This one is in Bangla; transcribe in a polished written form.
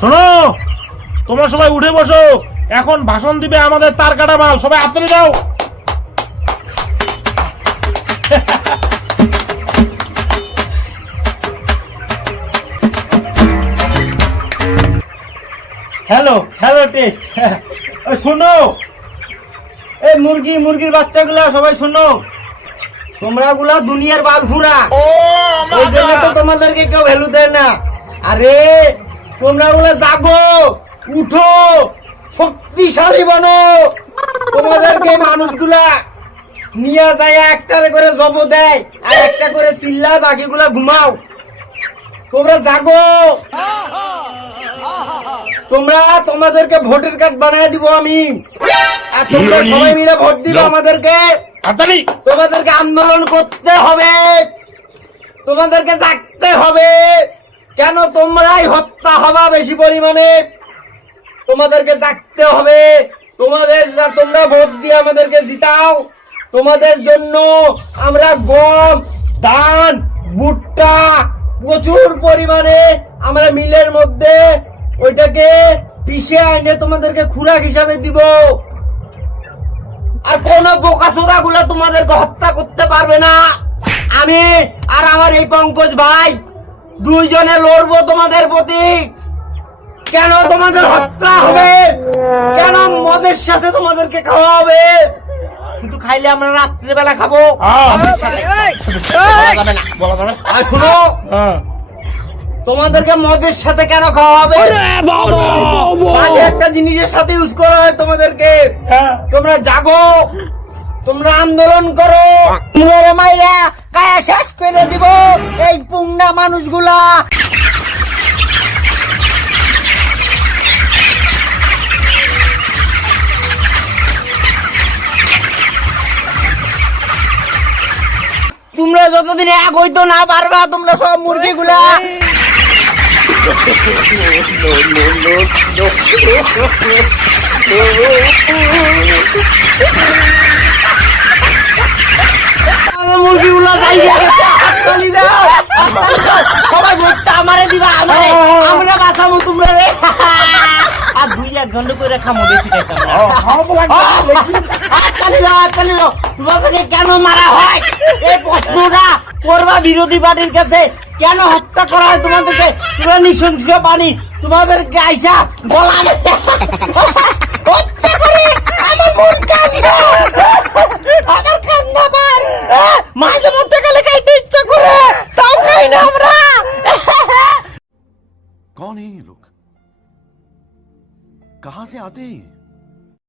শোনো, তোমরা সবাই উঠে বসো। এখন ভাষণ দিবে আমাদের তার কাটা মাল। সবাই হাততালি দাও। Hello hello test. শোনো, এই মুরগির বাচ্চাগুলা সবাই শোনো, তোমরা গুলা দুনিয়ার বালফুরা, ওই জন্য তো তোমাদেরকে কেউ ভ্যালু দেয় না। আরে তোমরা গুলা জাগো, উঠো, শক্তিশালী বনো। তোমাদেরকে মানুষগুলা নিয়ে যায় একটা করে জব দেয় আর একটা করে চিল্লায়, বাকিগুলা ঘুমাও। তোমরা জাগো, তোমাদেরকে ভোটের কার্ড বানিয়ে দিব আমি, আর তোমরা সবাই মিলে ভোট দিবে আমাদেরকে। তোমাদেরকে আন্দোলন করতে হবে, তোমাদেরকে জাগতে হবে। কেন তোমরাই হত্যা হবা বেশি পরিমাণে? তোমাদেরকে জাগতে হবে। তোমরা ভোট দিয়ে আমাদেরকে জিতাও। তোমাদের জন্য আমরা গম, ধান, ভুট্টা প্রচুর পরিমাণে আমরা মিলের মধ্যে ওইটাকে পিষে আইনে তোমাদেরকে খুরাক হিসাবে দিব। আর কোন বোকাচোদা গুলা তোমাদেরকে হত্যা করতে পারবে না। আমি আর আমার এই পঙ্কজ ভাই দুইজনে লড়বো তোমাদের প্রতি। কেন তোমাদের হত্যা হবে? কেন মদের সাথে তোমাদেরকে খাওয়া হবে? শুধু খাইলে আমরা রাত্রিবেলা খাবো। আর শুনো, তোমাদেরকে মদের সাথে কেন খাওয়া হবে? একটা জিনিসের সাথে ইউজ করা হয় তোমাদেরকে। তোমরা জাগো, তোমরা আন্দোলন করো। মাইরা কায়া শেষ করে দিব এই পুংনা মানুষগুলা। তোমরা যতদিন এক হইতো না পারবা, তোমরা সব মুরগিগুলা। মুরগিগুলা সবাই ভোটটা আমারে দিবা, আমরা বাঁচাবো তোমরা রে। আর 2-1 ঘন্টা করে খামো, বেশি তোমাদেরকে কেন মারা হয় এই প্রশ্নটা করবা বিরোধী পার্টির কাছে। কেন হত্যা করা হয় তোমাদেরকে? তোমরা নৃশংস পানি, তোমাদেরকে আইসা বলা হত্যা করে আমার মন কান্দা, আমার কান্না পার। মাঝে মধ্যে গেলে খাইতে ইচ্ছা করে, তাও খাই না আমরা। कौन है ये लोग? कहां से आते हैं?